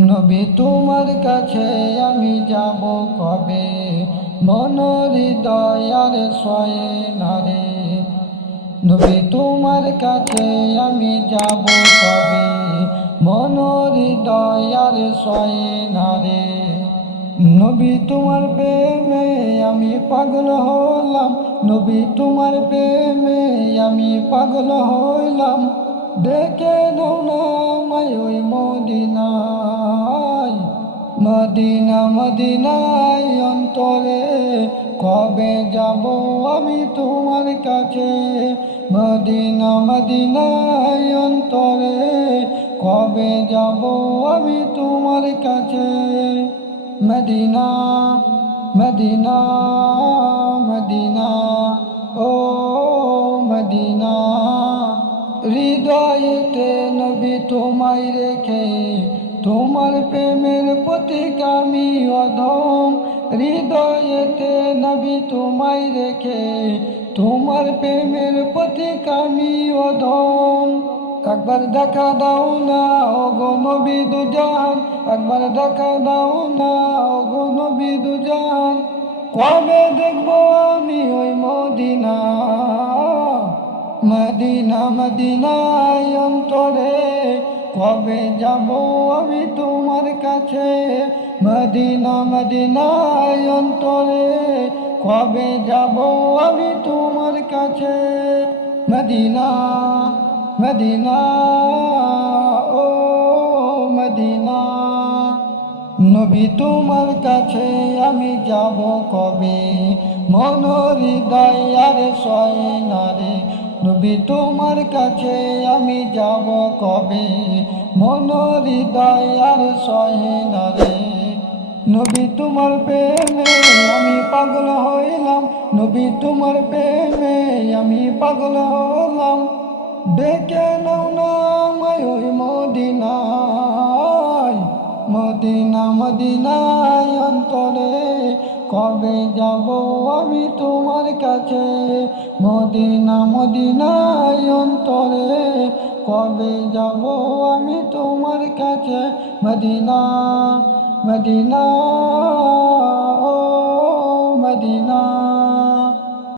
নবী তোমার কাছে আমি যাব কবে, মন হৃদয়ার সয়ে নারে। নবী তোমার কাছে আমি যাব কবে, মন হৃদয়ার সয়ে নারে। নবী তোমার প্রেমে আমি পাগল হলাম, নবী তোমার প্রেমে আমি পাগল হইলাম। ডেকে নাও না আমায় ওই মদিনায়, মদিনা মদিনায় অন্তরে। কবে যাব আমি তোমার কাছে, মদিনা মদিনায় অন্তরে। কবে যাব আমি তোমার কাছে। Medina Medina Medina oh Medina. হৃদয়েতে নবী তোমায় রেখে, তোমার প্রেমের প্রতীক আমি অধম। হৃদয়েতে নবী তোমায় রেখে, তোমার প্রেমের প্রতীক আমি অধম। একবার দেখা দাও না ওগো নবী দুজাহান, একবার দেখা দাও না ওগো নবী দুজাহান। কবে দেখবো আমি ওই মদিনা, মদিনা মদিনায় অন্তরে। কবে যাব আমি তোমার কাছে, মদিনা মদিনায় অন্তরে। কবে যাব আমি তোমার কাছে। Medina Medina oh Medina. নবী তোমার কাছে আমি যাব কবে, মন হৃদয়ার সয়ে নারে। নবী তোমার কাছে আমি যাব কবে, মন হৃদয়ার সয়ে নারে। নবী তোমার প্রেমে আমি পাগল হইলাম, নবী তোমার প্রেমে আমি পাগল হলাম। ডেকে নাও না আমায় ওই মদিনায়, মদিনা মদিনায় অন্তরে। কবে যাব আমি তোমার কাছে, মদিনা মদিনায় অন্তরে। কবে যাব আমি তোমার কাছে। Medina Medina oh